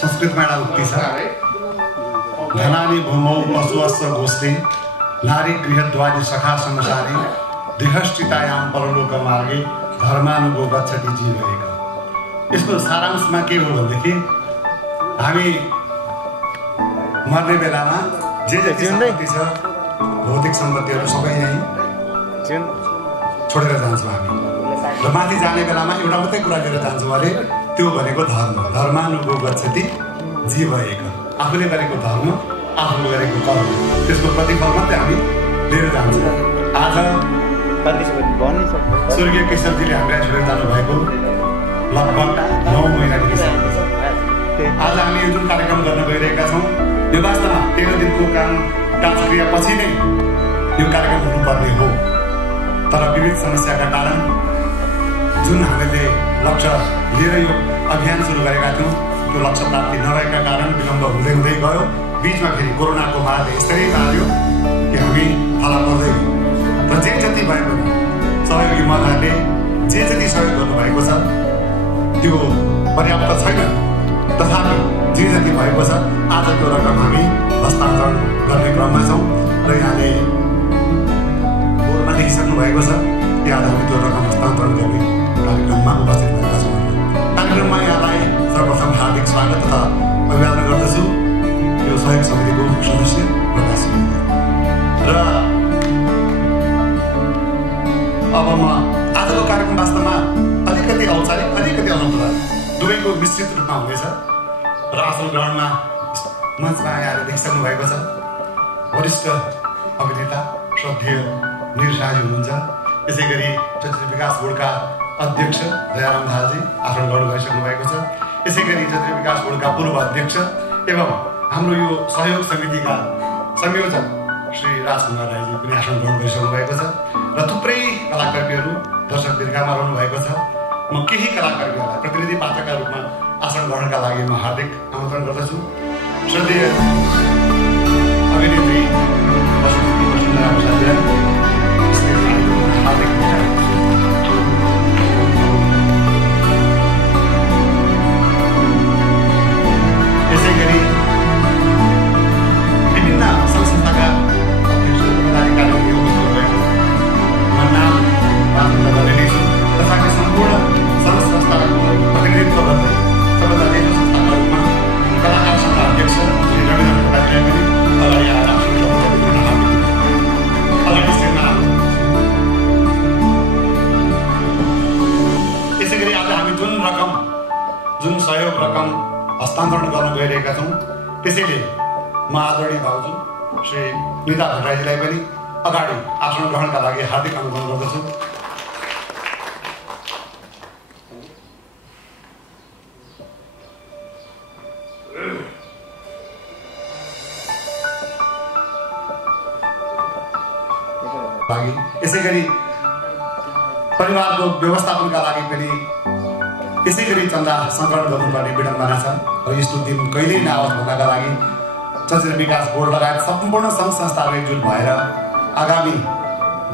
संस्कृतमा एउटा उक्ति छ, धनानि भूमौ पशुवश्च गोष्ठी नारी गृहद्वारि सखा संसारी देहस्थितायां परलोक मार्गे धर्मानुगो गच्छति जीव एक। यसको सारांशमा के हो भनेदेखि हामी मर्ने बेलामा जे जति सम्पत्ति छ भौतिक सम्पत्तिहरू सबै यहीँ छोडेर जान्छौँ हामी र माथि जाने बेलामा एउटा मात्रै कुरा लिएर जान्छौँ अरे त्यो भनेको धर्म। धर्मानुगो गच्छति जीव एक। आफूले गरेको धर्म, आफूले गरेको कर्म, त्यसको प्रतिफल मात्रै हामी लिएर जान्छौँ। आज स्वर्गीय केशवजीले हामीलाई छोडेर जानुभएको लगभग 9 महिनादेखि आज हामी यो जुन कार्यक्रम गर्न गइरहेका छौँ यो वास्तवमा 13 दिनको कार्यक्रमपछि नै यो कार्यक्रम हुनुपर्ने हो, तर विविध समस्याका कारण जुन हामीले लक्ष्य लिएर यो अभियान सुरु गरेका थियौँ त्यो लक्ष्य प्राप्ति नभएका कारण विलम्ब हुँदै हुँदै गयो। बिचमा फेरि कोरोनाको मारले यस्तै मार्यो कि हामी थला पर्दै र जे जति भए पनि सहयोगी मनहरूले जे जति सहयोग गर्नुभएको छ त्यो पर्याप्त छैन, तथापि जे जति भएको छ आज त्यो रकम हामी हस्तान्तरण गर्ने क्रममा छौँ र यहाँले बोर्डमा लेखिसक्नु भएको छ कि आज हामी त्यो रकम हस्तान्तरण गर्ने कार्यक्रममा उपस्थित भएका छौँ। कार्यक्रममा यहाँलाई सर्वप्रथम हार्दिक स्वागत तथा अभिवादन गर्दछु यो सहयोग समितिको सदस्य प्रकाश र अब म आजको कार्यक्रम वास्तवमा अलिकति औपचारिक अलिकति अनौपचारिक दुवैको मिश्रित रूपमा हुनेछ र आसन ग्रहणमा मञ्चमा यहाँले देखिसक्नु भएको छ वरिष्ठ अभिनेता श्रद्धेय निर शाहजी हुनुहुन्छ। यसै गरी चलचित्र विकास बोर्डका अध्यक्ष दयाराम दाहालजी आसन ग्रहण गरिसक्नु भएको छ। यसै गरी चलचित्र विकास बोर्डका पूर्व अध्यक्ष एवं हाम्रो यो सहयोग समितिका संयोजक श्री राजकुमार राईजी पनि आसन ग्रहण गरिसक्नु भएको छ र थुप्रै कलाकृतिहरू दर्शक दीर्घामा रहनु भएको छ। म केही कलाकृतिहरूलाई प्रतिनिधि पात्रका रूपमा आसन ग्रहणका लागि म हार्दिक आमन्त्रण गर्दछु। श्रद्धेय अभिनेत्री वसुन्धरा प्रसादलाई हार्दिक यसै गरी विभिन्न सङ्घ संस्थाका अध्यक्षहरू पदाधिकारीहरू उपस्थित भएको म नाम राजन गरिरहेछु। तथापि सम्पूर्ण सङ्घ संस्थाको प्रतिनिधित्व गर्दै सबैभन्दा धेरै संस्थाका रूपमा कलाकार सङ्घका अध्यक्ष श्री रविन्द्र भट्टाचार्यलाई पनि अगाडि आएर अगाडि श्रीमा यसै गरी आज हामी जुन सहयोग रकम हस्तान्तरण गर्न गइरहेका छौँ त्यसैले म आदरणीय भाउजू श्री निता भट्टराईजीलाई पनि अगाडि आसन ग्रहणका लागि हार्दिक आमन्त्रण गर्दछु। यसै गरी परिवारको व्यवस्थापनका लागि पनि यसै गरी चन्दा सङ्कलन गर्नुपर्ने विडम्बना छ र यस्तो दिन कहिल्यै नआओस् भन्नका लागि चलचित्र विकास बोर्ड लगायत सम्पूर्ण सङ्घ संस्थाहरू एकजुट भएर आगामी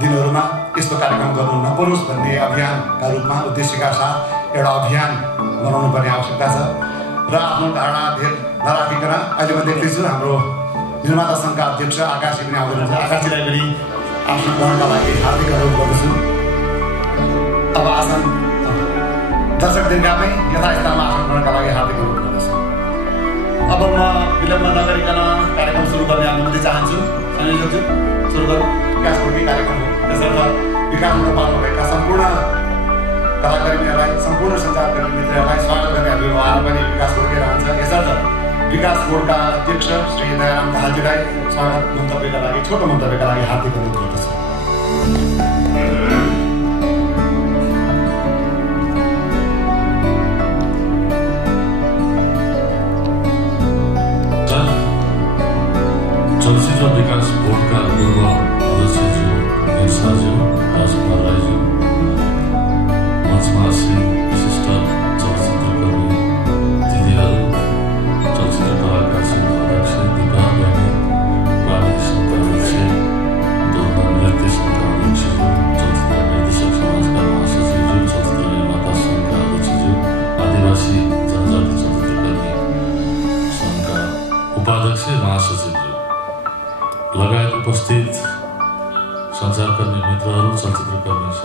दिनहरूमा यस्तो कार्यक्रम गर्नु नपरोस् भन्ने अभियानका रूपमा उद्देश्यका साथ एउटा अभियान बनाउनु पर्ने आवश्यकता छ र आफ्नो धारणा धेर नराखिकन अहिले म देख्दैछु हाम्रो निर्माता सङ्घका अध्यक्ष आकाशजी पनि आउँदैनुहुन्छ। आकाशजीलाई पनि आसन ग्रहणका लागि हार्दिक अनुरोध गर्दछु। अब आसन दर्शक दीर्घामै यथास्थानमा आसन ग्रहणका लागि हार्दिक अनुरोध गर्दछु। अब म विलम्ब नगरिकन कार्यक्रम सुरु गर्ने अनुमति चाहन्छु। संयोजकज्यू सुरु गरौँ। विकास बोर्डकै कार्यक्रम हो, त्यसर्थ विकासबाट पाल्नुभएका सम्पूर्ण कलाकर्मीहरूलाई सम्पूर्ण सञ्चारकर्मी मित्रहरूलाई स्वागत गर्ने व्यवहार पनि विकास बोर्डकै रहन्छ। यसर्थ विकास बोर्डका अध्यक्ष श्री दयाराम दाहालजीलाई स्वागत मन्तव्यका लागि छोटो मन्तव्यका लागि हार्दिक अनुरोध गर्दछु। चलचित्र विकास बोर्डका पूर्व अध्यक्षज्यू निरसाज्यू राजकुमार राईज्यू, मञ्चमा विशिष्ट चलचित्रकर्मी दिदीहरू, चलचित्र कलाकार सङ्घ अध्यक्ष दिपा बहिनी, प्राविधिक सङ्घका अध्यक्ष, नृत्य सङ्घका अध्यक्ष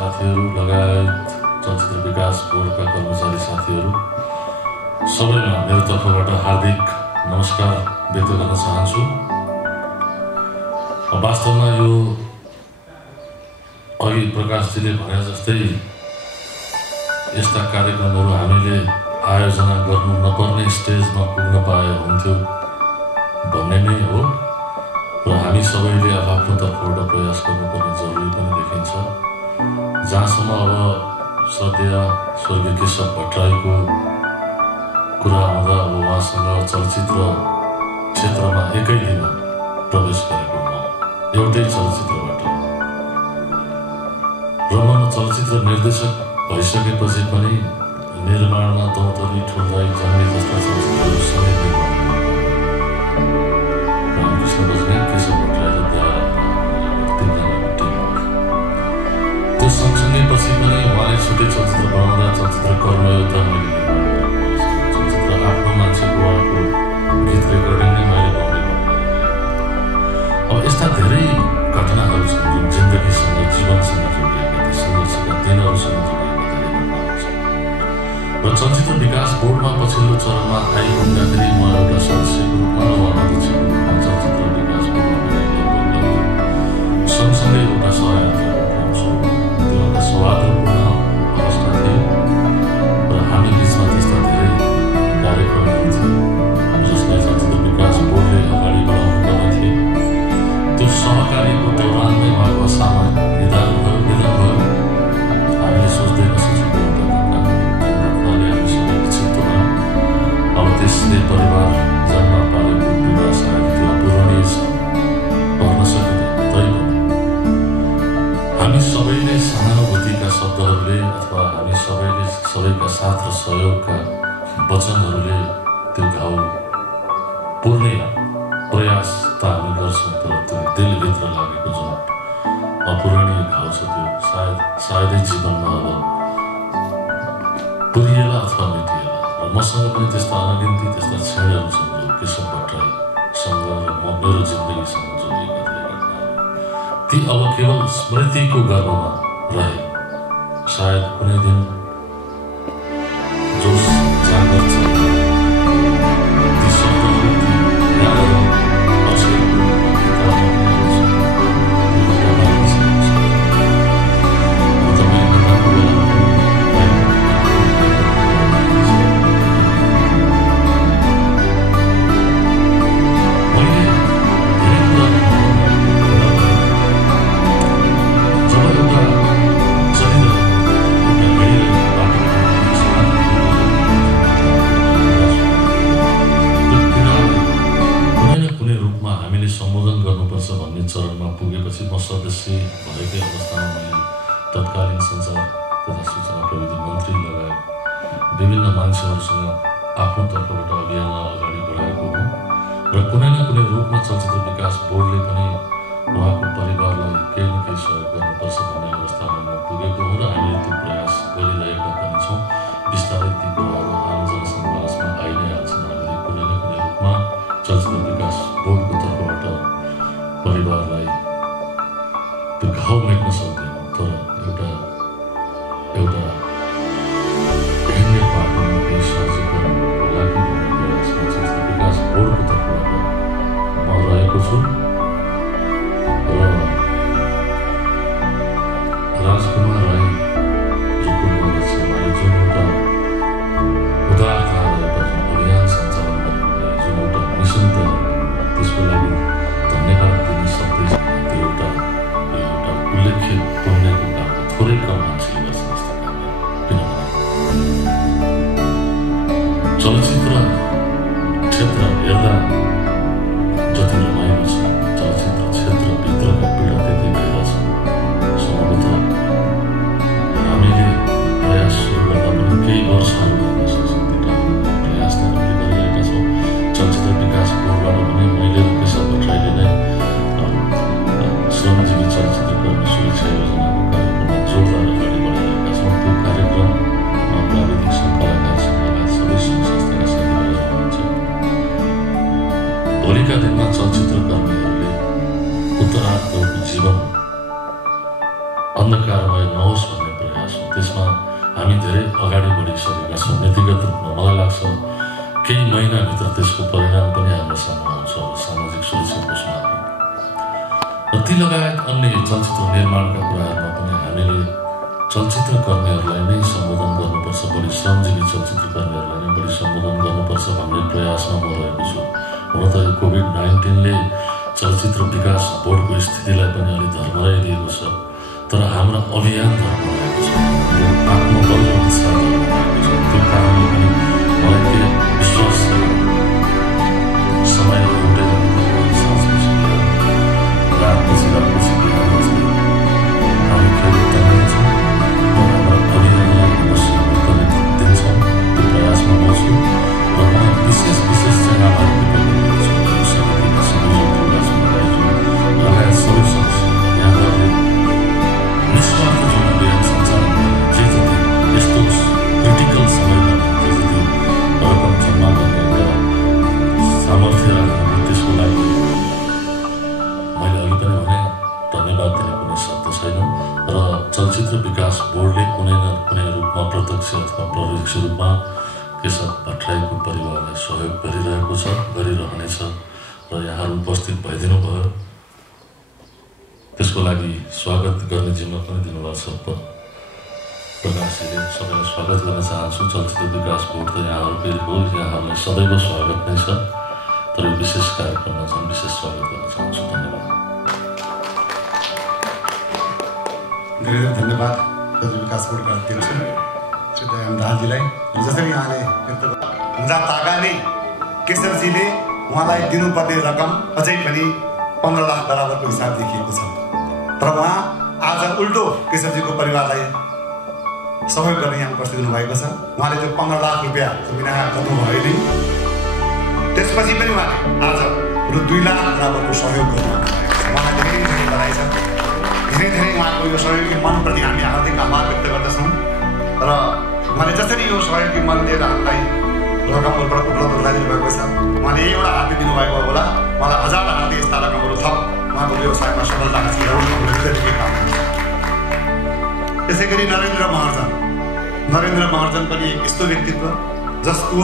साथीहरू लगायत चलचित्र विकास बोर्डका कर्मचारी साथीहरू सबैमा मेरो तर्फबाट हार्दिक नमस्कार व्यक्त गर्न चाहन्छु। वास्तवमा यो अघि प्रकाशजीले भने जस्तै यस्ता कार्यक्रमहरू हामीले आयोजना गर्नु नपर्ने स्टेजमा पुग्न पाए हुन्थ्यो भन्ने नै हो र हामी सबैले आफ्नो तर्फबाट प्रयास गर्नुपर्ने जरुरी पनि देखिन्छ। जहाँसम्म अब श्रद्धेय स्वर्गीय केशव भट्टराईको कुरा आउँदा अब उहाँसँग चलचित्र क्षेत्रमा एकै दिन प्रवेश गरेको म एउटै चलचित्रबाट र म चलचित्र निर्देशक भइसकेपछि पनि निर्माणमा दौतरी ठुल्दाई जन्मे जस्ता चलचित्रहरू समेत रामकृष्ण बस्नेत केशव भट्टराईले त्यो सँगसँगै पछि पनि उहाँले छुट्टै चलचित्र बनाउँदा चलचित्र कर्मयोद्धा मैले चलचित्र आफ्नो मान्छेको उहाँको गीत रेकर्डिङ नै मैले बनाउने। अब यस्ता धेरै घटनाहरू छन् जुन जिन्दगीसँग जीवनसँग जोडिएका ती सङ्घर्षका दिनहरूसँग जोडिएका धेरै घटनाहरू छन् र चलचित्र विकास बोर्डमा पछिल्लो चरणमा आइपुग्दाखेरि म एउटा सदस्यको रूपमा र अध्यक्षको रूपमा चलचित्र विकास बोर्डमा सँगसँगै एउटा सहयात्रा गर्छु। त्यो एउटा सौहार्दपूर्ण अवस्था थियो र हामी बिचमा त्यस्ता धेरै कार्यक्रमहरू थिए जसलाई चलचित्र विकास बोर्डले अगाडि बढाउनु पर्ने थियो। त्यो सहकार्यको दौरान नै उहाँको असामयिक निधन भयो। हामीले सोच्दै नसोचेको घटनाले हामी सबै विक्षिप्त भयौँ। अब त्यसले परिवार जन्म पालेको विवाह सायद त्यो अपूरणीय भर्न सकिँदैन। तैपनि हामी सबैले सहानुभूतिका शब्दहरूले अथवा हामी सबैले सबैका साथ र सहयोगका वचनहरूले त्यो घाउ पुर्ने प्रयास त हामी गर्छौँ, तर त्यो दिलभित्र लागेको जुन अपूरणीय घाउ छ त्यो सायदै जीवनमा अब पुरिएला अथवा मेटिएला। र मसँग पनि त्यस्ता अनगिन्ती त्यस्ता क्षणहरू छन् जो केशव भट्टराईसँग र मेरो जिन्दगीसँग जोडिएका धेरै घटनाहरू ती अब केवल स्मृतिको गर्भमा रहे। सायद कुनै दिन जोस जागर छ ती शब्दहरू ती यादहरू चरणमा पुगेपछि म सदस्य भएकै अवस्थामा मैले तत्कालीन सञ्चार तथा सूचना प्रविधि मन्त्री लगायत विभिन्न मान्छेहरूसँग आफ्नो तर्फबाट अभियानलाई अगाडि बढाएको हुँ र कुनै न कुनै रूपमा चलचित्र विकास बोर्डले पनि उहाँको परिवारलाई केही न केही सहयोग गर्नुपर्छ भन्ने अवस्थामा म पुगेको हुँ र हामीले त्यो प्रयास गरिरहेका पनि छौँ। बिस्तारै ती कुराहरू आम जनसमाजमा आइ नै हाल्छन्। हामीले कुनै न कुनै रूपमा चलचित्र विकास बोर्डको तर्फबाट परिवारलाई त्यो घाउ मेट्न सक्दैनौँ, तर एउटा हिँड्ने बाटोमा केही सहजीकरणको लागि भन्ने प्रयासमा चलचित्र विकास बोर्डको तर्फबाट म रहेको छु र राजकुमार राई जो पूर्वअध्यक्ष उहाँले जुन एउटा उदारताले एउटा जुन अभियान सञ्चालन गर्नुभयो, जुन एउटा मिसन तयार गर्नुभयो, त्यसको लागि धन्यवाद दिन सक्दैछ। त्यो एउटा उल्लेख्य पुण्यको काम थोरै कम मान्छेले गर्छ जस्तो काम। किनभने चलचित्र क्षेत्र हेर्दा जति रमाइलो छ, चलचित्र क्षेत्रभित्रका पीडा त्यति गहिरा छ। सम्भवतः हामीले प्रयास सुरु गर्दा पनि केही वर्षहरू लाग्न सक्छौँ। त्यो प्रयास त हामीले गरिरहेका छौँ। चलचित्र विकास बोर्डबाट पनि मैले केशव भट्टराईले नै श्रमजीवी चलचित्र कर्मी सुरक्षा योजनाको कार्यक्रममा जोडदार अगाडि बढाइरहेका छौँ। त्यो कार्यक्रममा प्राविधिक कलाकार लगायत सबै सङ्घ संस्थाका साथीभाइहरू हुनुहुन्छ। भोलिका दिनमा चलचित्र कर्मीहरूले उत्तरार्धको जीवन अन्धकारमय नहोस् भन्ने प्रयास हो। त्यसमा हामी धेरै अगाडि बढिसकेका छौँ। नीतिगत रूपमा मलाई लाग्छ केही महिनाभित्र त्यसको परिणाम पनि हाम्रो सामु आउँछ सामाजिक सुरक्षा कोषमार्फत। र ती लगायत अन्य चलचित्र निर्माणका कुराहरूमा पनि हामीले चलचित्र कर्मीहरूलाई नै सम्बोधन गर्नुपर्छ, बढी श्रमजीवी चलचित्र कर्मीहरूलाई नै बढी सम्बोधन गर्नुपर्छ भन्ने प्रयासमा म रहेको छु। हुन त यो कोभिड-19ले चलचित्र विकास बोर्डको स्थितिलाई पनि अलि धर्मराइदिएको छ, तर हाम्रा अभियान धर्मराएको छ, आत्मबल र उत्साह धर्मराएको छ। त्यो कारणले पनि मलाई के विश्वास छ समय एउटै साँझपछि रातपछि बिहान बस्ने हामी खेल तयार छौँ र हाम्रा अभियानलाई अवश्य गर्ने दिन्छौँ। त्यो प्रयासमा म छु र म विशेष चाहिँ आभार समितिका संयोजक लगायत सबै सदस्य यहाँहरूले निस्वार्थ जुन अभियान सञ्चालन जे जति यस्तो क्रिटिकल समयमा जे जति रकम जम्मा गर्ने एउटा सामर्थ्य राख्नु, त्यसको लागि मैले अघि पनि भने धन्यवाद दिने कुनै शब्द छैन। र चलचित्र विकास बोर्डले कुनै न कुनै रूपमा प्रत्यक्ष अथवा परोक्ष रूपमा केशव भट्टराईको परिवारलाई सहयोग गरिरहेको छ, गरिरहनेछ र यहाँहरू उपस्थित भइदिनु भयो। त्यसको लागि स्वागत गर्ने जिम्मा पनि दिनुभएको छ प्रकाशजीले। सबैलाई स्वागत गर्न चाहन्छु। चलचित्र विकास बोर्ड त यहाँहरूकै हो, यहाँहरूलाई सदैव स्वागत नै छ, तर विशेष कार्यक्रममा झन् विशेष स्वागत गर्न चाहन्छु। धन्यवाद। धेरै धेरै धन्यवाद चलचित्र विकास बोर्डका अध्यक्ष श्री दयाम दाहालजीलाई। जसरी यहाँले व्यक्त हुँदा तागा नै केशवजीले उहाँलाई दिनुपर्ने रकम अझै पनि 15 लाख बराबरको हिसाब देखिएको छ, तर उहाँ आज उल्टो केशवजीको परिवारलाई सहयोग गर्ने यहाँ उपस्थित हुनुभएको छ। उहाँले त्यो 15 लाख रुपियाँ जमिना गर्नुभयो नै, त्यसपछि पनि उहाँले आज रु 2 लाख बराबरको सहयोग गर्नुभएको छ। उहाँलाई धेरै धेरै बधाई छ। धेरै धेरै उहाँको यो सहयोगी मनप्रति हामी हार्दिक आभार व्यक्त गर्दछौँ र उहाँले जसरी यो सहयोगी मन लिएर हामीलाई रकम उपलब्ध गराइदिनु भएको छ, उहाँले एउटा हातले दिनुभएको होला, उहाँलाई 1000 हातले यस्ता रकमहरू थप उहाँको व्यवसायमा सफलताका सिरहरू काम। त्यसै गरी नरेन्द्र महर्जन पनि एक यस्तो व्यक्तित्व जसको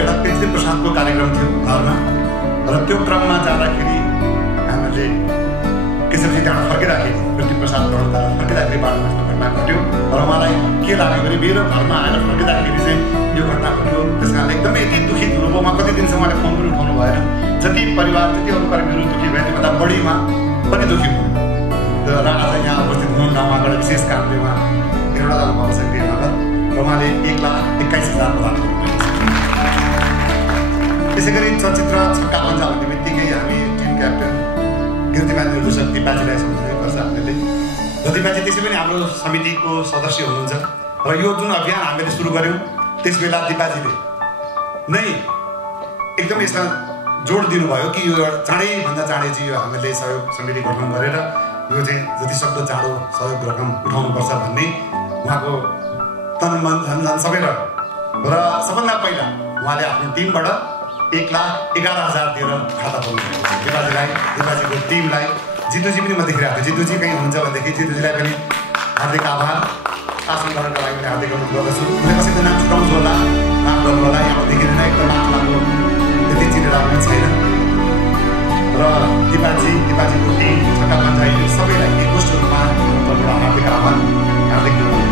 एउटा पृथ्वी प्रसादको कार्यक्रम थियो घरमा, र त्यो क्रममा जाँदाखेरि हामीले केशवजी त्यहाँ फर्किँदाखेरि पृथ्वी प्रसाद ग्रहणका फर्किँदाखेरि बाटोमा यस्तो घटना घट्यो र उहाँलाई के लाग्यो भने मेरो घरमा आएर फर्किँदाखेरि चाहिँ यो घटना घट्यो। त्यस कारणले एकदमै यति दुखित हुनुभयो। उहाँ कति दिनसम्म उहाँले फोन पनि उठाउनु भएन। जति परिवार जति अरू कर्मीहरू दुखी भए त्योभन्दा बढीमा पनि दुखी हुनु र आज यहाँ उपस्थित हुनुहुन्न। उहाँको विशेष कामले उहाँ एउटा जानु आवश्यक नगर र उहाँले 1,21,000 प्रदान गर्नुभएको छ। त्यसै गरी चलचित्र छक्का पञ्चा भन्ने बित्तिकै हामी टिम क्याप्टन गिर्तिमा निर्देशक दिपाजीलाई सम्झिने गर्छ हामीले। र दिपाजी त्यसै पनि हाम्रो समितिको सदस्य हुनुहुन्छ र यो जुन अभियान हामीले सुरु गऱ्यौँ त्यस बेला दिपाजीले नै एकदमै यसमा जोड दिनुभयो कि यो चाँडैभन्दा चाँडै चाहिँ यो हामीले सहयोग समिति गठन गरेर यो चाहिँ जति सक्दो चाँडो सहयोग रकम उठाउनुपर्छ भन्ने उहाँको तन मन धन सबै रह्यो। र सबभन्दा पहिला उहाँले आफ्नो टिमबाट 1,11,000 दिएर खाता खोल्नुभएको छ। दिपाजीको टिमलाई जितुजी पनि म देखिरहेको थिएँ। जितुजी कहीँ हुनुहुन्छ भनेदेखि जितुजीलाई पनि हार्दिक आभार शासन गर्नका लागि पनि हार्दिक अनुरोध गर्दछु। मैले कसैको नाम छुटाउँछु होला, नाम गर्नु होला, यहाँ देखिँदैन एकदम आफ्नो त्यति चिनेर पनि छैन। र दिपाजीको टिम छक्का पञ्चायत सबैलाई एकमुष्ट रूपमा हार्दिक आभार हार्दिक धन्यवाद।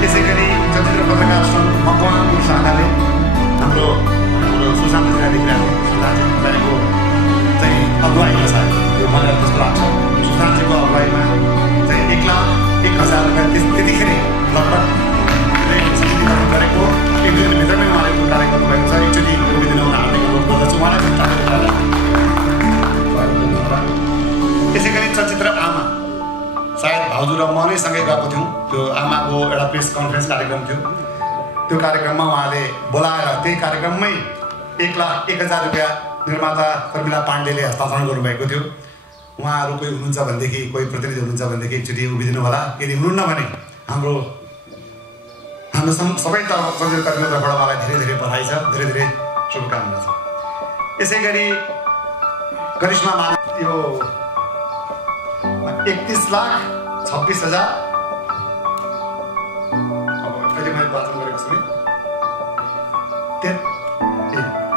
त्यसै गरी चलचित्र पत्रकार सङ्घ मकवानपुर शाखाले हाम्रो सुशान्तजीलाई देखिरहेको सुशान्तजीको चाहिँ अगुवाईमा सायद यो मलाई जस्तो लाग्छ। सुशान्तजीको अगुवाईमा चाहिँ 1,01,000 रुपियाँ त्यतिखेर लगभग समिति गठन गरेको 1-2 दिनभित्रमै उहाँले त्यो कार्य गर्नुभएको छ। एकचोटि दिन हार्दिक अनुरोध गर्दछु उहाँलाई। त्यसै गरी चलचित्र आमा सायद भाउजू र म नै सँगै गएको थियौँ। त्यो आमाको एउटा प्रेस कन्फरेन्स कार्यक्रम थियो। त्यो कार्यक्रममा उहाँले बोलाएर त्यही कार्यक्रममै 1,01,000 रुपियाँ निर्माता कर्मिला पाण्डेले हस्तान्तरण गर्नुभएको थियो। उहाँहरू कोही हुनुहुन्छ भनेदेखि, कोही प्रतिनिधि हुनुहुन्छ भनेदेखि एकचोटि उभिदिनु होला। यदि हुनुहुन्न भने हाम्रो सबै चलचित्र कर्मीको तर्फबाट उहाँलाई धेरै धेरै बधाई छ, धेरै धेरै शुभकामना छ। यसै गरी करिश्मा मानव यो 31,00,000 26,000 अब अहिले मैले वाचन गरेको छु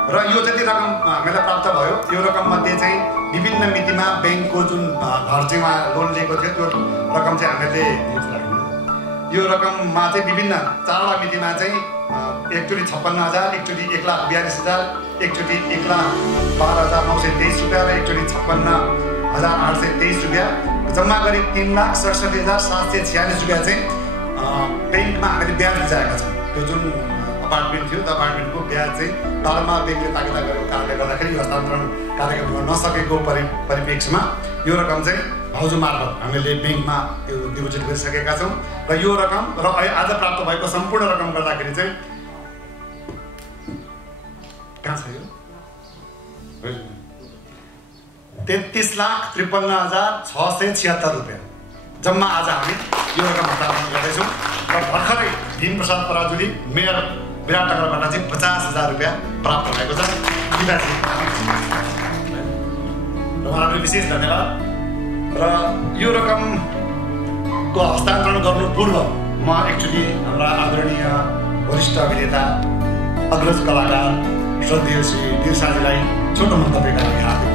र यो जति रकम हामीलाई प्राप्त भयो यो रकम मध्ये चाहिँ विभिन्न मितिमा ब्याङ्कको जुन घर चाहिँ उहाँ लोन लिएको थियो त्यो रकम चाहिँ हामीले यो रकममा चाहिँ विभिन्न 4वटा मितिमा चाहिँ एकचोटि 56,000, एकचोटि 1,42,000, एकचोटि 1,12,923 रुपियाँ र एकचोटि 56,823 रुपियाँ जम्मा गरी 3,67,746 रुपियाँ चाहिँ ब्याङ्कमा हामीले ब्याज बुझाएका छौँ। त्यो जुन अपार्टमेन्ट थियो त्यो अपार्टमेन्टको ब्याज चाहिँ बालमा ब्याङ्कले ताकिदा गरेको कारणले गर्दाखेरि यो हस्तान्तरण कार्यक्रम गर्न नसकेको परिप्रेक्ष्यमा यो रकम चाहिँ भाउजू मार्फत हामीले ब्याङ्कमा यो डिपोजिट गरिसकेका छौँ र यो रकम र आज प्राप्त भएको सम्पूर्ण रकम गर्दाखेरि चाहिँ कहाँ छ यो 33,53,676 रुपियाँ जम्मा आज हामी यो रकम हस्तान्तरण गर्दैछौँ र भर्खरै भीमप्रसाद पराजुली मेयर विराटनगरबाट चाहिँ 50,000 रुपियाँ प्राप्त भएको छ। उहाँलाई विशेष धन्यवाद। र यो रकमको हस्तान्तरण गर्नु पूर्व म एकचोटि हाम्रा आदरणीय वरिष्ठ अभिनेता अग्रज कलाकार श्रद्धेय श्री वीरसाजीलाई छोटो मन्तव्यका लागि हार्दिक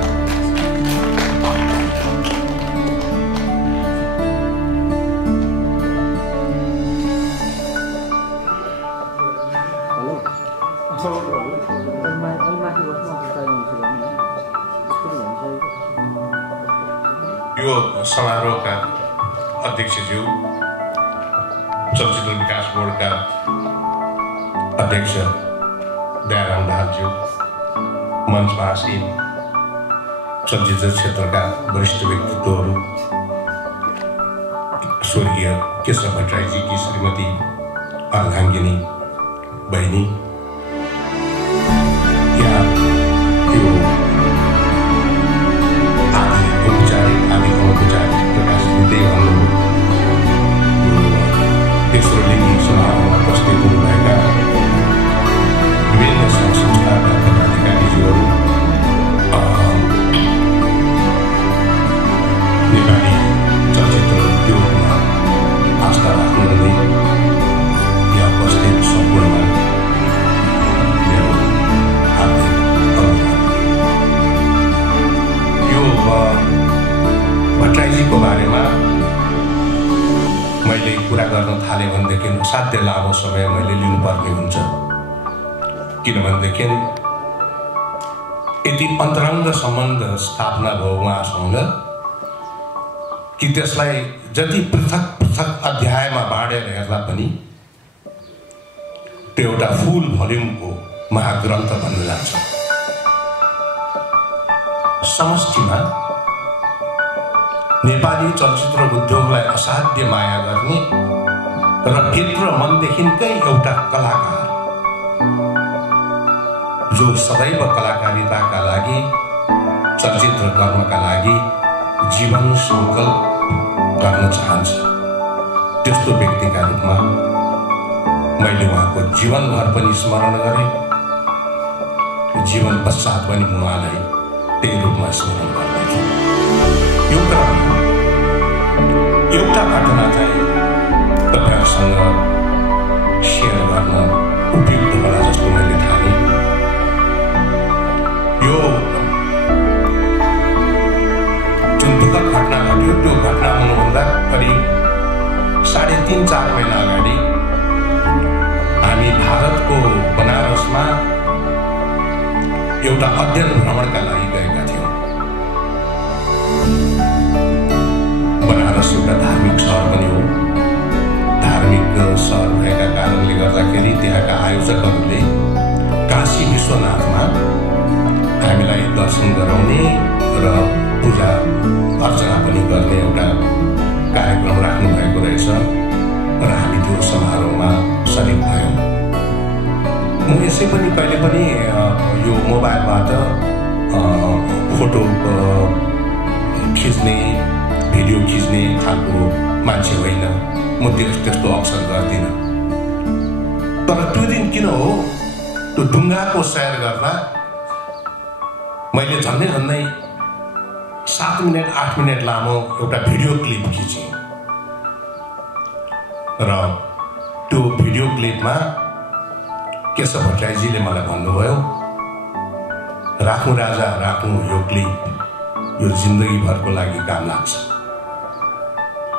यो समारोहका अध्यक्षज्यू, चलचित्र विकास बोर्डका अध्यक्ष दयाराम दाहालज्यू, मञ्चमा आसीन चलचित्र क्षेत्रका वरिष्ठ व्यक्तित्वहरू, स्वर्गीय केशव भट्टराईजीकी श्रीमती अर्धाङ्गिनी बहिनी, यहाँ यो प्रकाश दिँदै भन्नुभयो तेस्रो लिङ्गी समारोहमा उपस्थित हुनुभएका विभिन्न सङ्घ संस्थाका पदाधिकारीज्यूहरू, नेपाली चलचित्र उद्योगमा आस्था राख्नुहुने यहाँ उपस्थित सम्पूर्णमा मेरो हार्दिक अभिनन्दन। यो भट्टराईजीको बारेमा मैले कुरा गर्न थालेँ भनेदेखि असाध्य लामो समय मैले लिनुपर्ने हुन्छ, किनभनेदेखि यति अन्तरङ्ग सम्बन्ध स्थापना भयो उहाँसँग कि त्यसलाई जति पृथक पृथक अध्यायमा बाँडेर हेर्दा पनि त्यो एउटा फुल भोल्युमको महाग्रन्थ बन्न जान्छ। समष्टिमा नेपाली चलचित्र उद्योगलाई असाध्य माया गर्ने र भित्र मनदेखिकै एउटा कलाकार जो सदैव कलाकारिताका लागि, चलचित्र कर्मका लागि जीवन सङ्कल्प गर्न चाहन्छ, त्यस्तो व्यक्तिका रूपमा मैले उहाँको जीवनभर पनि स्मरण गरेँ, जीवन पश्चात पनि उहाँलाई त्यही रूपमा स्मरण गर्नेछु। यो क्रममा एउटा घटना चाहिँ तपाईँहरूसँग सेयर गर्न उपयुक्त होला जस्तो मैले ठाने। यो जुन दुःखद घटना घट्यो त्यो घटना हुनुभन्दा करिब 3.5-4 महिना अगाडि हामी भारतको बनारसमा एउटा अध्ययन भ्रमणका लागि गएका थियौँ। बनारस एउटा धार्मिक सहर पनि हो। धार्मिक सहर भएका कारणले गर्दाखेरि त्यहाँका आयोजकहरूले काशी विश्वनाथमा हामीलाई दर्शन गराउने र पूजा अर्चना पनि गर्ने एउटा कार्यक्रम राख्नु भएको रहेछ र हामी त्यो समारोहमा सरिक भयौँ। म यसै पनि कहिले पनि यो मोबाइलबाट फोटो खिच्ने, भिडियो खिच्ने खालको मान्छे होइन, म त्यस्तो अक्सर गर्दिनँ। तर त्यो दिन किन हो, त्यो ढुङ्गाको सैर गर्दा मैले झन्डै 7 मिनट 8 मिनट लामो एउटा भिडियो क्लिप खिचेँ। र त्यो भिडियो क्लिपमा केशव भट्टराईजीले मलाई भन्नुभयो, राखौँ राजा राखौँ यो क्लिप, यो जिन्दगीभरको लागि काम लाग्छ।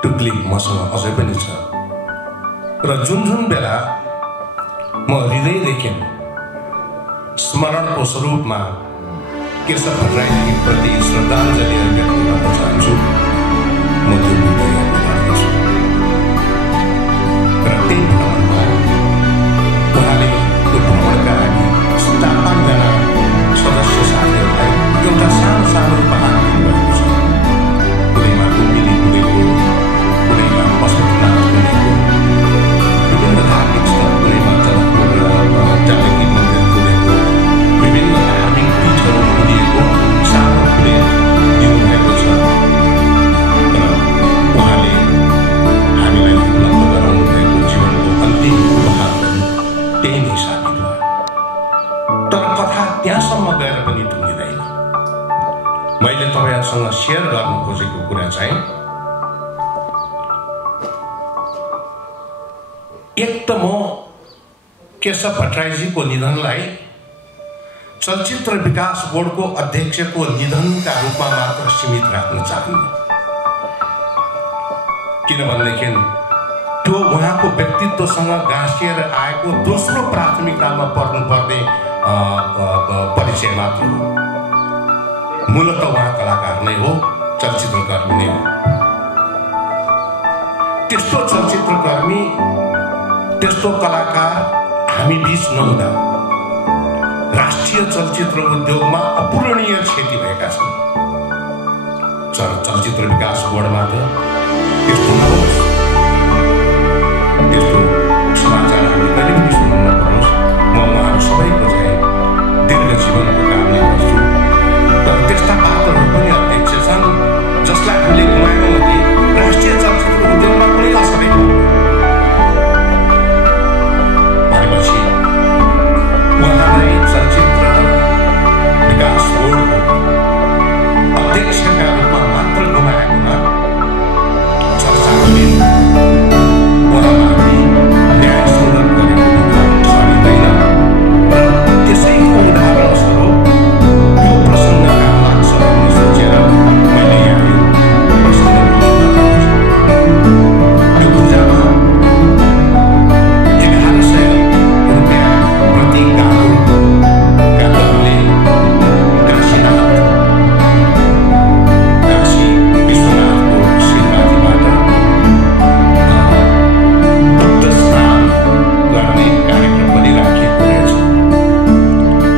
त्यो क्लिप मसँग अझै पनि छ र जुन जुन बेला म हृदयदेखि स्मरणको स्वरूपमा केशव भट्टराईजी प्रति श्रद्धाञ्जली व्यक्त गर्न चाहन्छु, म त्यो भिडियो हेर्ने गर्दछु। र त्यही भ्रमणमा उहाँले त्यो भ्रमणका लागि ५जना सदस्य साथीहरूलाई एउटा सानो सानो उपहार दिनुभएको छ। कुनैमा लुम्बिनी कुदेको, कुनैमा पशुपतिनाथ कुदेको, विभिन्न धार्मिक स्थल, कुनैमा जनकपुर र जानकी मन्दिर कुदेको, विभिन्न धार्मिक पीठहरू कुदिएको सानो प्लेट दिनुभएको छ। र उहाँले हामीलाई उपलब्ध गराउनु भएको जीवनको अन्तिम उपहार पनि त्यही नै साबित भयो। तर कथा त्यहाँसम्म गएर पनि टुङ्गिँदैन। मैले तपाईँहरूसँग सेयर गर्न खोजेको कुरा चाहिँ एक त म केशव भट्टराईजीको निधनलाई चलचित्र विकास बोर्डको अध्यक्षको निधनका रूपमा मात्र सीमित राख्न चाहन्न। किनभनेदेखि त्यो उहाँको व्यक्तित्वसँग गाँसिएर आएको दोस्रो प्राथमिकतामा पर्नुपर्ने परिचय मात्र हो। मूलत उहाँ कलाकार नै हो, चलचित्रकर्मी नै हो। त्यस्तो चलचित्रकर्मी, त्यस्तो कलाकार हामी बीच नहुँदा राष्ट्रिय चलचित्र उद्योगमा अपूरणीय क्षति भएका छन्। चलचित्र विकास बोर्डमा त त्यस्तो नहोस्, त्यस्तो समाचार हामी कहिले पनि सुन्नु नपरोस्। म उहाँहरू सबैको चाहिँ दीर्घ जीवनको कामना गर्छु। तर त्यस्ता पात्रहरू पनि अध्यक्ष छन् जसलाई हामीले गुमाएनौँ भने राष्ट्रिय चलचित्र उद्योगमा कुनै असरै भनेपछि उहाँलाई चलचित्र विकास बोर्डको अध्यक्षका रूपमा मात्र गुमाएकोमा चर्चा गर्ने उहाँमाथि न्याय सङ्गत गरेको सकिँदैन। र त्यसैको उदाहरण स्वरूप यो प्रसङ्ग काम लाग्छ भन्ने सोचेर मैले यहाँ यो प्रसङ्ग यो पूजामा 1100 रुपियाँ प्रति गाउँका दरले काशी विश्वनाथको शिरमाथिबाट बुद्ध स्नान गर्ने कार्यक्रम पनि राखिएको रहेछ।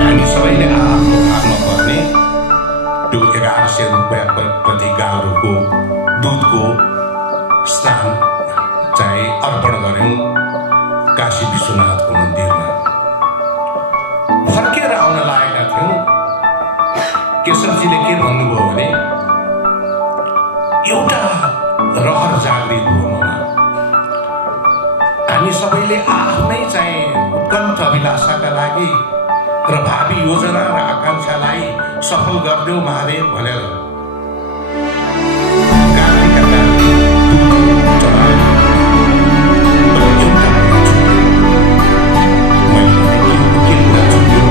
हामी सबैले आफ्नो भागमा पर्ने त्यो 1100 रुपियाँ प्रति गाउँको दुधको स्नान चाहिँ अर्पण गऱ्यौँ काशी विश्वनाथको मन्दिरमा। फर्केर आउन लागेका थियौँ, केशवजीले के भन्नुभयो भने एउटा रहर जागृत भयो ममा। हामी सबैले आफ्नै चाहिँ उत्कण्ठ अभिलाषाका लागि र भावी योजना र आकांक्षालाई सफल गरिदेऊ महादेव भनेर गालीका गाली चढायो। तर एउटा कुरा छुट्यो। मैले भने के कुरा छुट्यो?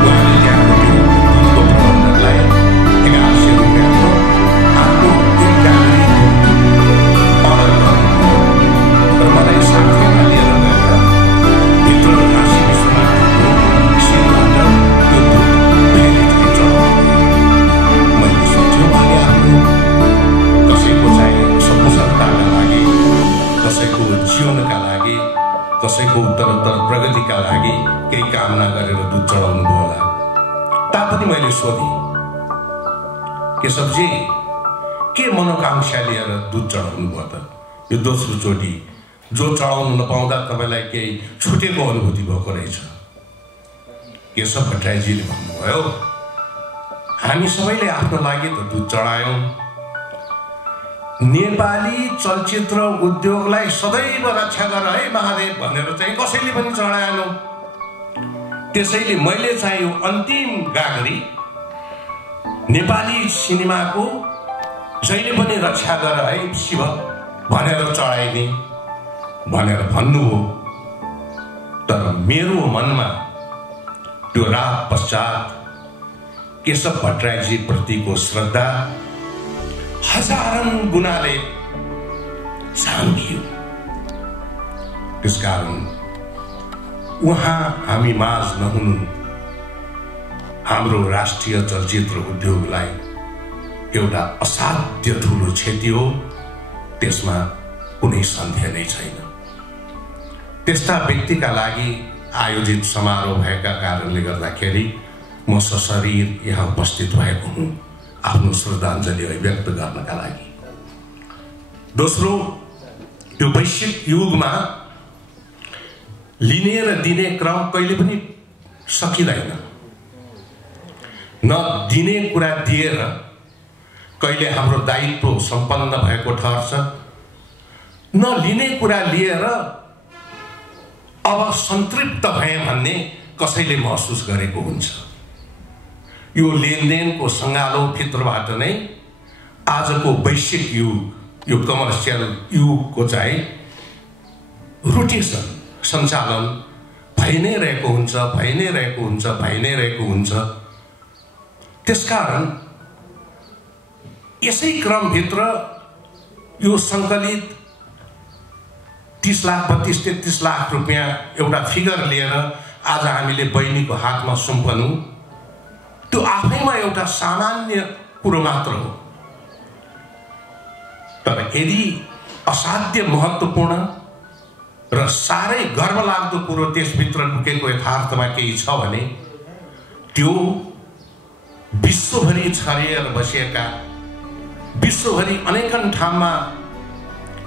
उहाँले ल्याएको त्यो दुधको प्रबन्धकलाई 1100 रुपियाँको आफ्नो एक गाली अर्डर गर्नुभयो र मलाई साथैमा लिएर गएर भित्र काशी विश्वनाथको शिरबाट त्यो दुध फेरि चाहिँ चढाउनु। मैले सोच्यो भने आफ्नो कसैको चाहिँ सकुशलताका लागि, कसैको जीवनका लागि, कसैको उत्तरोत्तर प्रगतिका लागि केही कामना गरेर दुध चढाउनु भयो होला। तापनि मैले सोधेँ, केशवजी के मनोकांक्षा लिएर दुध चढाउनु भयो त? यो दोस्रो चोटि जो चढाउनु नपाउँदा तपाईँलाई केही छुटेको अनुभूति भएको रहेछ। केशव भट्टराईजीले भन्नुभयो, हामी सबैले आफ्नो लागि त दुध चढायौँ। नेपाली चलचित्र उद्योगलाई सदैव रक्षा गर है महादेव भनेर चाहिँ कसैले पनि चढाएनौँ। त्यसैले मैले चाहिँ यो अन्तिम गागरी नेपाली सिनेमाको जहिले पनि रक्षा गर है शिव भनेर चढाइने भनेर भन्नुभयो। तर मेरो मनमा त्यो रात पश्चात केशव भट्टराईजी प्रतिको श्रद्धा हजारौं गुणाले साम्भियो। त्यसकारण उहाँ हामी माझ नहुनु हाम्रो राष्ट्रिय चलचित्र उद्योगलाई एउटा असाध्य ठुलो क्षति हो, त्यसमा कुनै सन्देह नै छैन। त्यस्ता व्यक्तिका लागि आयोजित समारोह भएका कारणले गर्दाखेरि म सशरीर यहाँ उपस्थित भएको हुँ आफ्नो श्रद्धाञ्जली अभिव्यक्त गर्नका लागि। दोस्रो, यो वैश्विक युगमा लिने र दिने क्रम कहिले पनि सकिँदैन। न दिने कुरा दिएर कहिले हाम्रो दायित्व सम्पन्न भएको ठहर्छ, न लिने कुरा लिएर अब सन्तृप्त भए भन्ने कसैले महसुस गरेको हुन्छ। यो लेनदेनको सङ्गालो भित्रबाट नै आजको वैश्विक युग, यो कमर्सियल युगको चाहिँ रोटेसन सञ्चालन भइ नै रहेको हुन्छ, भइ नै रहेको हुन्छ, भइ नै रहेको हुन्छ। त्यसकारण यसै क्रमभित्र यो सङ्कलित 30 लाख 32-33 लाख रुपियाँ एउटा फिगर लिएर आज हामीले बहिनीको हातमा सुम्पनु, त्यो आफैमा एउटा सामान्य कुरो मात्र हो। तर यदि असाध्य महत्त्वपूर्ण र साह्रै गर्वलाग्दो कुरो त्यसभित्र लुकेको यथार्थमा केही छ भने त्यो विश्वभरि छरिएर बसेका, विश्वभरि अनेकन ठाउँमा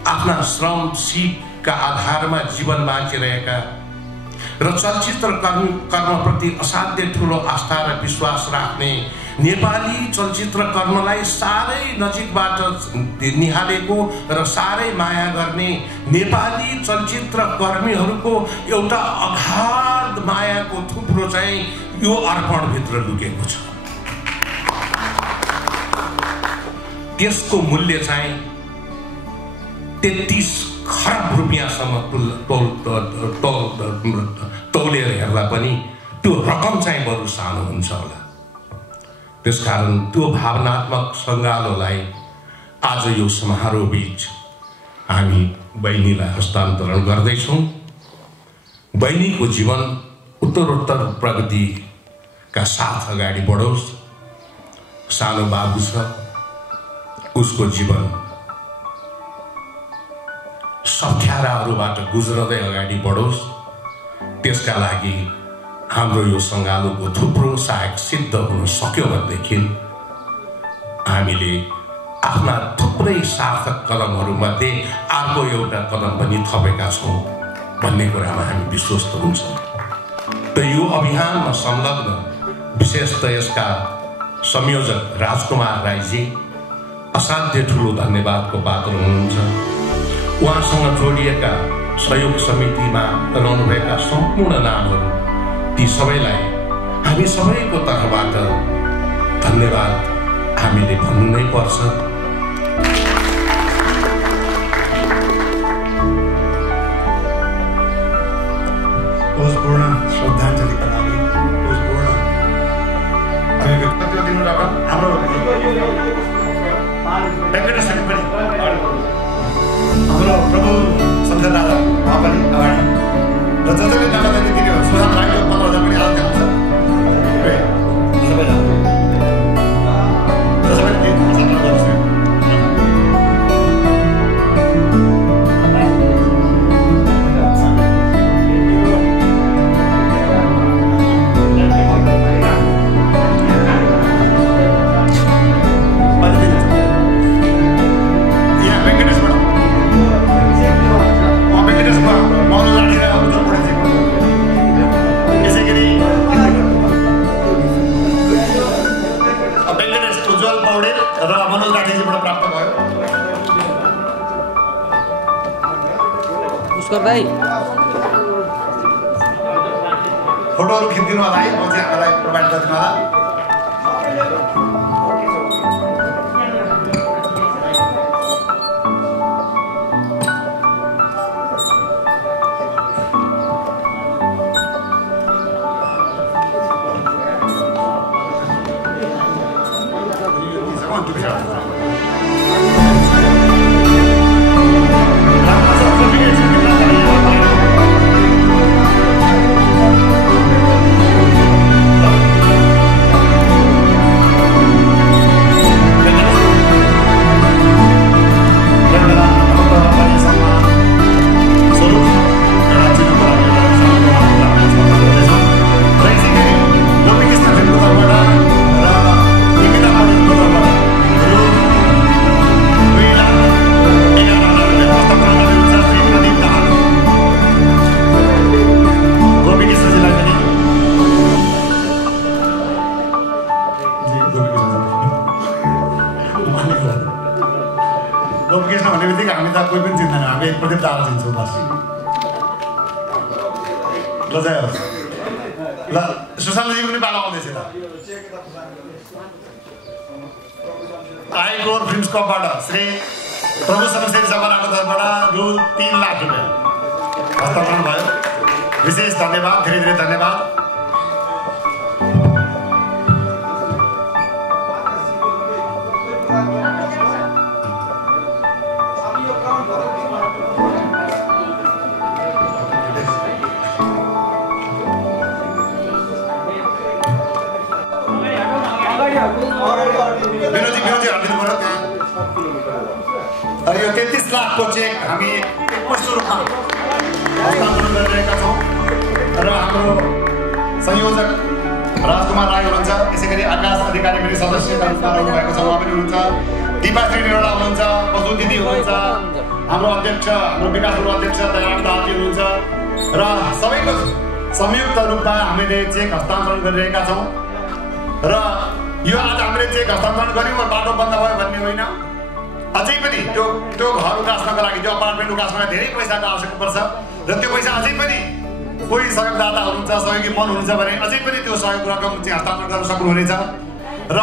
आफ्ना श्रम सिपका आधारमा जीवन बाँचिरहेका र चलचित्र कर्मप्रति असाध्य ठुलो आस्था र विश्वास राख्ने नेपाली चलचित्र कर्मलाई साह्रै नजिकबाट निहालेको र साह्रै माया गर्ने नेपाली चलचित्र कर्मीहरूको एउटा अगाध मायाको थुप्रो चाहिँ यो अर्पणभित्र लुकेको छ। त्यसको मूल्य चाहिँ 33 खरब रुपियाँसम्म तौलेर हेर्दा पनि त्यो रकम चाहिँ बरु सानो हुन्छ होला। त्यसकारण त्यो भावनात्मक सङ्गालोलाई आज यो समारोह बीच हामी बहिनीलाई हस्तान्तरण गर्दैछौँ। बहिनीको जीवन उत्तरोत्तर प्रगतिका साथ अगाडि बढोस्। सानो बाबु छ, उसको जीवन सङ्ख्याराहरूबाट गुज्रदै अगाडि बढोस्। त्यसका लागि हाम्रो यो सङ्गालोको थुप्रो सहायक सिद्ध हुन सक्यो भनेदेखि हामीले आफ्ना थुप्रै सार्थक कदमहरूमध्ये अर्को एउटा कदम पनि थपेका छौँ भन्ने कुरामा हामी विश्वस्त हुन्छौँ। त यो अभियानमा संलग्न विशेष त यसका संयोजक राजकुमार राईजी असाध्य ठुलो धन्यवादको पात्र हुनुहुन्छ। उहाँसँग जोडिएका सहयोग समितिमा रहनुभएका सम्पूर्ण नामहरू, ती सबैलाई हामी सबैको तर्फबाट धन्यवाद हामीले भन्नु नै पर्छ। ओजपूर्ण श्रद्धाञ्जलीका लागि ओजपूर्ण अभिव्यक्ति दिनु र हाम्रो वेङ्कटेश्वर पनि हाम्रो प्रभु शङ्कर दादा उहाँ पनि अगाडि र जसले नगर्दा दिने सुशान्त राईको 15,000 पनि आउँदै हुन्छ। सबैजना भाइ फोटोहरू खिचिदिनु होला है, पछि हामीलाई प्रोभाइड गरिदिनु होला। आइगोर फिल्म्स क्लबबाट श्री प्रभु शमशेर जमराको तर्फबाट रु 3 लाख रुपियाँ हस्तान्तरण भयो। विशेष धन्यवाद, धेरै धेरै धन्यवाद। यो 33 लाखको चेक हामी एकमुष्ट रूपमा हस्तान्तरण गरिरहेका छौँ र हाम्रो संयोजक राजकुमार राई हुनुहुन्छ, त्यसै गरी आकाश अधिकारी पनि सदस्यका रूपमा रहनुभएको छ, उहाँ पनि हुनुहुन्छ, दिपाश्री निरोला हुनुहुन्छ, बसु दिदी हुनुहुन्छ, हाम्रो अध्यक्ष, हाम्रो विकास बोर्ड अध्यक्ष दयाराम दाहालजी हुनुहुन्छ र सबैको संयुक्त रूपमा हामीले चेक हस्तान्तरण गरिरहेका छौँ। र यो आज हामीले चेक हस्तान्तरण गऱ्यौँ र बाटो बन्द भयो भन्ने होइन, अझै पनि त्यो घर उकास्नको लागि, त्यो अपार्टमेन्ट उकास्नको लागि धेरै पैसाको आवश्यकता पर्छ र त्यो पैसा अझै पनि कोही सहयोगदाता हुनुहुन्छ, सहयोगी मन हुनुहुन्छ भने अझै पनि त्यो सहयोग रकम चाहिँ हस्तान्तरण गर्न सक्नुहुनेछ। र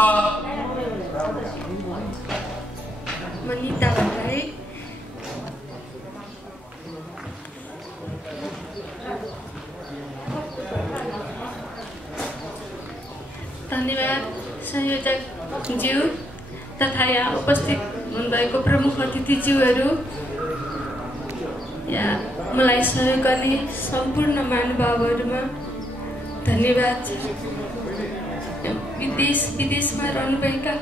धन्यवाद संयोजक ज्यू तथा यहाँ उपस्थित हुनुभएको प्रमुख अतिथिज्यूहरू, यहाँ मलाई सहयोग गर्ने सम्पूर्ण महानुभावहरूमा धन्यवाद। विदेशमा रहनुभएका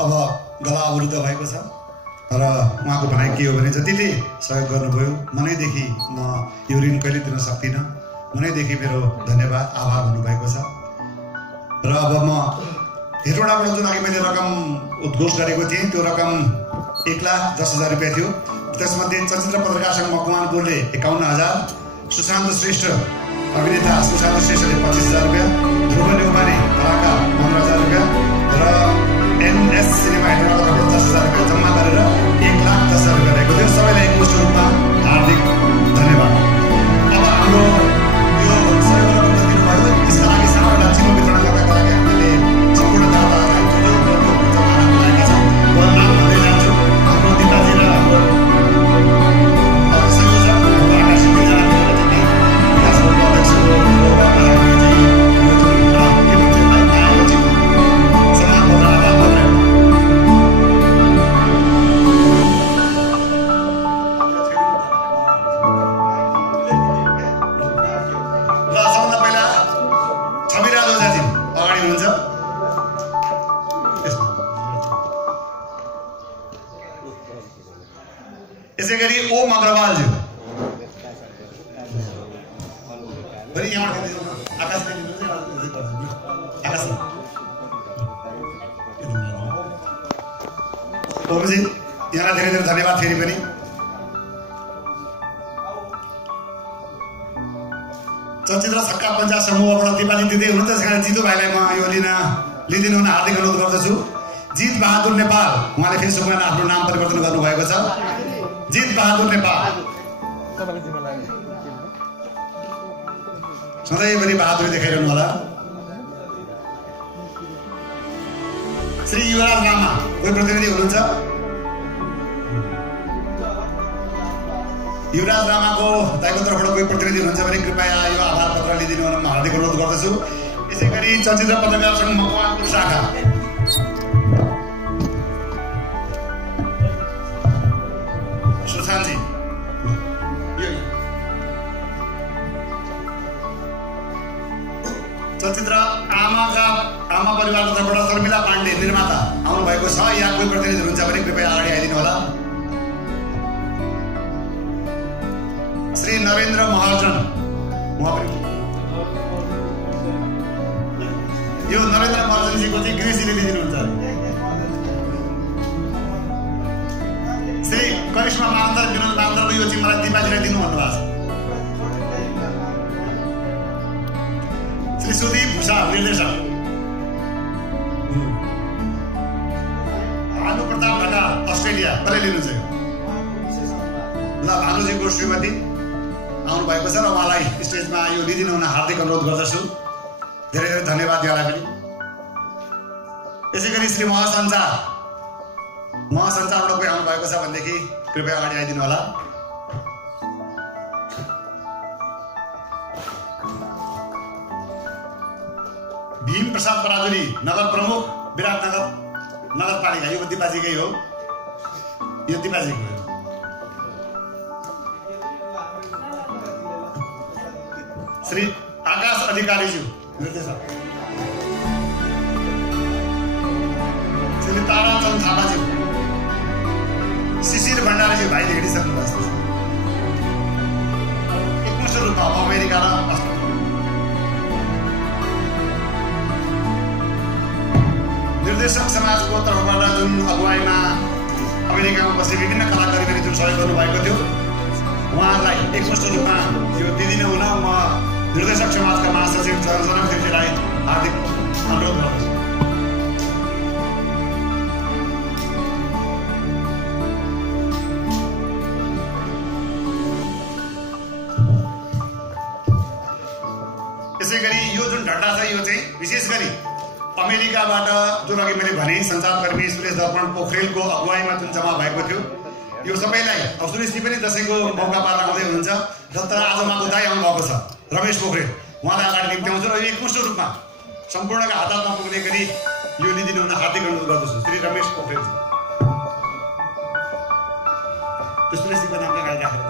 अब गला अवरुद्ध भएको छ र उहाँको भनाइ के हो भने जतिले सहयोग गर्नुभयो मनैदेखि म यो ऋण कहिले दिन सक्दिनँ, मनैदेखि मेरो धन्यवाद आभार हुनुभएको छ। र अब म हेटौँडाबाट जुन अघि मैले रकम उद्घोष गरेको थिएँ त्यो रकम 1,10,000 रुपियाँ थियो। त्यसमध्ये चलचित्र पत्रकार सङ्घ मकवान बोलले 51,000, सुशान्त श्रेष्ठ अभिनेता सुशान्त श्रेष्ठले 25,000 रुपियाँ, ध्रुव नेउपाने कलाकार 15,000 रुपियाँ र एनएस सिनेमा हेटौँडाबाट 10,000 रुपियाँ जम्मा गरेर 1,10,000 रुपियाँ रहेको थियो। सबैलाई एकमुष्ट रूपमा हार्दिक धन्यवाद। अब हाम्रो यो सहयोग रकम त दिनुभयो, त्यसका लागि सानो एउटा चिनो वितरण गर्नका लागि हामीले सम्पूर्ण दाताहरूलाई लागेका छौँ। म नाम भन्दै जान्छु, हाम्रो दिपाजी र हाम्रो संयोजक आकाश विकास बोर्डको अध्यक्ष यसै गरी ओम अग्रवालज्यू पनि यहाँबाट आकाश ओमजी यहाँलाई धेरै धेरै धन्यवाद फेरि पनि। चलचित्र छक्का पञ्चा समूहबाट दिपाली दिँदै हुनुहुन्छ, त्यस कारण जितु भाइलाई म यो लिदिनु हुन हार्दिक अनुरोध गर्दछु। जित बहादुर नेपाल, उहाँले फेसबुकमा आफ्नो नाम परिवर्तन गर्नुभएको छ। जित बहादुर नेपाल सधैँभरि बहादुरी देखाइरहनु होला। श्री युवराज लामा कोही प्रतिनिधि हुनुहुन्छ? युवराज रामाको दाइको तर्फबाट कोही प्रतिनिधि हुनुहुन्छ भने कृपया यो आभार पत्र लिइदिनु भनेर म हार्दिक अनुरोध गर्दछु। यसै गरी चलचित्र पत्रकार सङ्घ मकवानपुर शाखा सुशान्तजी चलचित्र आमा परिवारको तर्फबाट शर्मिला पाण्डे निर्माता आउनु भएको छ। यहाँ कोही प्रतिनिधि हुनुहुन्छ भने कृपया अगाडि आइदिनु होला। श्री नरेन्द्र महाजन उहाँ पनि यो नरेन्द्र महाजनजीको चाहिँ गृहजीले लिइदिनुहुन्छ। श्री करिश्मा महान्तर विनोद महान्तरको यो चाहिँ मलाई दिपाजीलाई दिनु भन्नुभएको छ। श्री सुदीप भूषाल निर्देशक, भानु प्रताप ढकाल अस्ट्रेलिया कसले लिनुहुन्छ यो ल भानुजीको श्रीमती आउनु भएको छ र उहाँलाई स्टेजमा यो लिइदिनु हुन हार्दिक अनुरोध गर्दछु। धेरै धेरै धन्यवाद यहाँलाई पनि। यसै गरी श्री महासञ्चारबाट कोही आउनु भएको छ भनेदेखि कृपया अगाडि आइदिनु होला। भीम प्रसाद पराजुली नगर प्रमुख विराटनगर नगरपालिका, यो दिपाजीकै हो, यो दिपाजीको हो। श्री आकाश अधिकारीज्यू निर्देशक, श्री ताराचन्द थापाज्यू, शिशिर भण्डारीज्यू भाइले हिँडिसक्नु भएको छ। एकमुष्ट रूपमा अमेरिका र निर्देशक समाजको तर्फबाट जुन अगुवाईमा अमेरिकामा बसेर विभिन्न कलाकारहरूले जुन सहयोग गर्नुभएको थियो उहाँहरूलाई एकमुष्ट रूपमा यो दिदिन हुन म निर्देशक समाजका महासचिव जनक देवजीलाई हार्दिक अनुरोध गर्दछु। यसै गरी यो जुन झन्डा छ यो चाहिँ विशेष गरी अमेरिकाबाट जुन अघि मैले भने सञ्चारकर्मी सुरेश दर्पण पोखरेलको अगुवाईमा जुन जम्मा भएको थियो यो सबैलाई अब सुरेशजी पनि दसैँको मौका पारेर आउँदै हुनुहुन्छ र तर आज उहाँको दाइ आउनु भएको छ रमेश पोखरेल, उहाँलाई अगाडि निम्त्याउँछु र एकमुष्ट रूपमा सम्पूर्णका हात हातमा पुग्ने गरी यो लिइदिनु हुन हार्दिक अनुरोध गर्दछु। श्री रमेश पोखरेल सुरेशजीको नाम अगाडि राखेर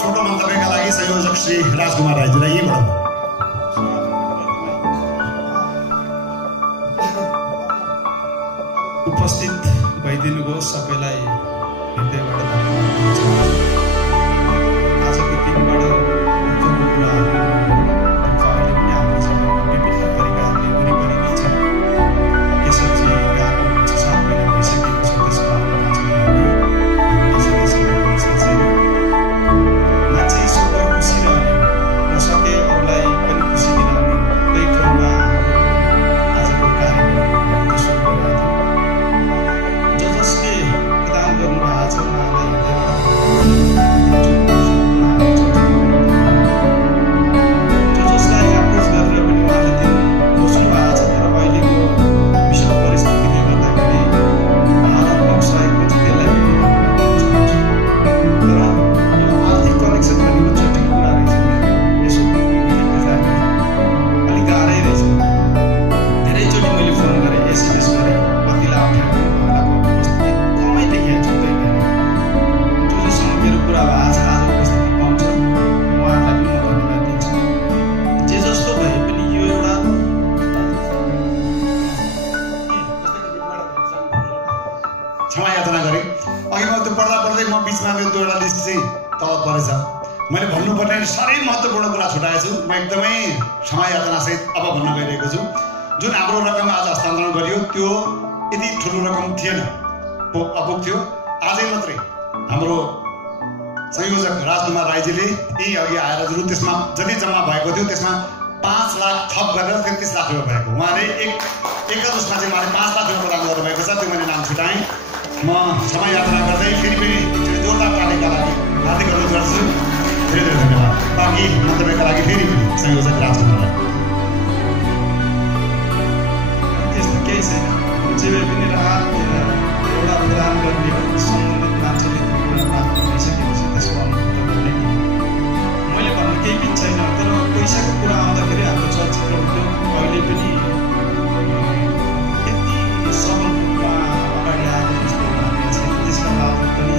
छोटो मन्तव्यका लागि संयोजक श्री राजकुमार राईजीलाई यहीँबाट उपस्थित भइदिनुभयो सबैलाई हृदयबाट धन्यवाद। आजको दिनबाट दुःखको कुराहरू दुःख अहिले पनि हाम्रो जीवनमा विभिन्न परिकारले वरिपरि नै छ। केशवजी गएको 6-7 महिना भइसकेको छ, त्यसको हाम्रो मान्छे ईश्वरलाई खुसी रहने र सके अरूलाई पनि खुसी दिलाउने त्यही क्रममा आजको कार्यक्रम सुरु गरेको थियो। जसले प्रदान गर्नुभएको छ उहाँलाई जसलाई एप्रोच गरेर पनि उहाँले दिन खोज्नु भएको छ। तर अहिलेको विषम परिस्थितिले गर्दाखेरि भावनात्मक सहयोग चाहिँ त्यसलाई तर यो आर्थिक कनेक्सन भनेको जटिल कुरा रहेछ। यसो अलिक गाह्रै रहेछ। धेरैचोटि मैले फोन गरेँ, एसएमएस गरेँ, कतिलाई अप्ठ्यारो उहाँको उपस्थिति कमै देखिया छुट्दैन। जोसँग मेरो कुरा भएको छ आज उपस्थिति पाउँछ उहाँहरूलाई पनि म धन्यवाद दिन्छु। जे जस्तो भए पनि यो एउटा क्षमा याचना गरेँ। अघि म त्यो पढ्दा पढ्दै म बिचमा मेरो त्यो एउटा लिस्ट चाहिँ तल परेछ। मैले भन्नुपर्ने साह्रै महत्त्वपूर्ण कुरा छुटाएछु। म एकदमै क्षमा याचनासहित अब भन्न गइरहेको छु। जुन हाम्रो रकम आज हस्तान्तरण गरियो त्यो यति ठुलो रकम थिएन, अपुग थियो। आजै मात्रै हाम्रो संयोजक राजकुमार राईजीले यही अघि आएर जुन त्यसमा जति जम्मा भएको थियो त्यसमा 5 लाख थप गरेर 33 लाख रुपियाँ भएको। उहाँले एकादशमा चाहिँ उहाँले 5 लाख रुपियाँ प्रदान गर्नुभएको छ। त्यो मैले नाम छुटाएँ। म क्षमा यात्रा गर्दै फेरि पनि जोरदार तालीका लागि हार्दिक अनुरोध गर्छु। धेरै धेरै धन्यवाद। बाँकी मन्तव्यका लागि फेरि संयोजक राजकुमारलाई। त्यस्तो केही छैन, जे भए पनि एउटा प्रदान गर्ने हो, सम्बन्धित मान्छेले त्यो कुरा प्राप्त भइसकेपछि त्यसको अनुभूत गर्ने नि। मैले भन्नु केही पनि छैन, तर पैसाको कुरा आउँदाखेरि हाम्रो चलचित्र उद्योग अहिले पनि यति सबल रूपमा अगाडि आएको जस्तो लागेको छैन। त्यसका बावजुद पनि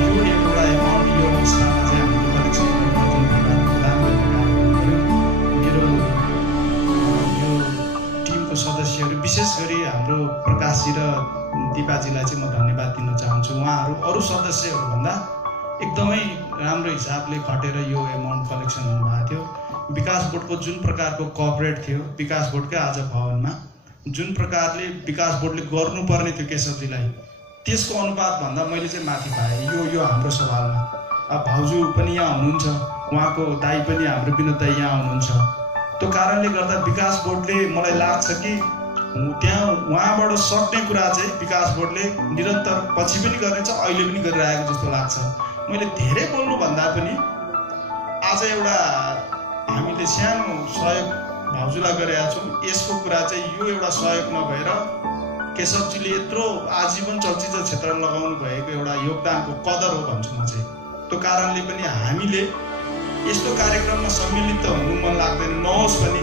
यो एउटा एमाउन्ट यो अवस्थामा चाहिँ हामीले कलेक्सन जुन प्रदान गर्ने कार्यक्रम गऱ्यौँ, मेरो यो टिमको सदस्यहरू विशेष गरी हाम्रो प्रकाशजी र दिपाजीलाई चाहिँ म धन्यवाद दिन चाहन्छु। उहाँहरू अरू सदस्यहरूभन्दा एकदमै राम्रो हिसाबले खटेर यो एमाउन्ट कलेक्सन हुनुभएको थियो। विकास बोर्डको जुन प्रकारको कोअपरेट थियो, विकास बोर्डकै आज भवनमा जुन प्रकारले विकास बोर्डले गर्नुपर्ने थियो केशवजीलाई, त्यसको अनुपातभन्दा मैले चाहिँ माथि पाएँ यो हाम्रो सवालमा। अब भाउजू पनि यहाँ हुनुहुन्छ, उहाँको दाइ पनि हाम्रो विनोद दाइ यहाँ हुनुहुन्छ। त्यो कारणले गर्दा विकास बोर्डले मलाई लाग्छ कि त्यहाँ उहाँबाट सक्ने कुरा चाहिँ विकास बोर्डले निरन्तर पछि पनि गर्नेछ, अहिले पनि गरिरहेको जस्तो लाग्छ। मैले धेरै बोल्नुभन्दा पनि आज एउटा हामीले सानो सहयोग भाउजूलाई गरेका छौँ। यसको कुरा चाहिँ यो एउटा सहयोग नभएर केशवजीले यत्रो आजीवन चलचित्र क्षेत्रमा लगाउनु भएको एउटा योगदानको कदर हो भन्छु म चाहिँ। त्यो कारणले पनि हामीले यस्तो कार्यक्रममा सम्मिलित हुनु मन लाग्दैन, नहोस् पनि,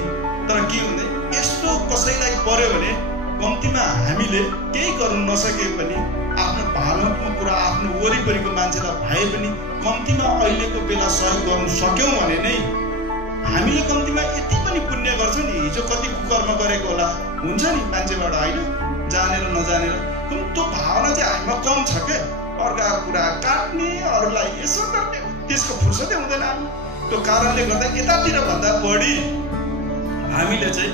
तर के हुँदै यस्तो कसैलाई पर्यो भने कम्तीमा हामीले केही गर्नु नसके पनि आफ्नो भावनात्मक कुरा आफ्नो वरिपरिको मान्छेलाई भए पनि कम्तीमा अहिलेको बेला सहयोग गर्नु सक्यौँ भने नै हामीले कम्तीमा यति पनि पुण्य गर्छौँ नि। हिजो कति कुकर्म गरेको होला हुन्छ नि मान्छेबाट, होइन जानेर नजानेर, त्यो भावना चाहिँ हामीमा कम छ क्या। अर्काको कुरा काट्ने, अरूलाई यसो गर्ने, त्यसको फुर्सदै हुँदैन हामी। त्यो कारणले गर्दा यतातिर भन्दा बढी हामीले चाहिँ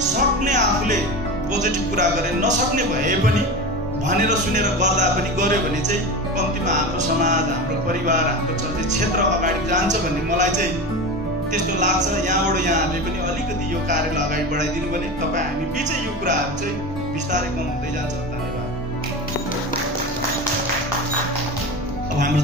सक्ने आफूले पोजिटिभ कुरा गरे, नसक्ने भए पनि भनेर सुनेर गर्दा पनि गऱ्यो भने चाहिँ कम्तीमा हाम्रो समाज, हाम्रो परिवार, हाम्रो चलचित्र क्षेत्र अगाडि जान्छ भन्ने मलाई चाहिँ त्यस्तो लाग्छ। यहाँबाट यहाँहरूले पनि अलिकति यो कार्यलाई अगाडि बढाइदिनु भने तपाईँ हामी बिचै यो कुराहरू चाहिँ बिस्तारै कम हुँदै जान्छ। धन्यवाद। अब हाम्रो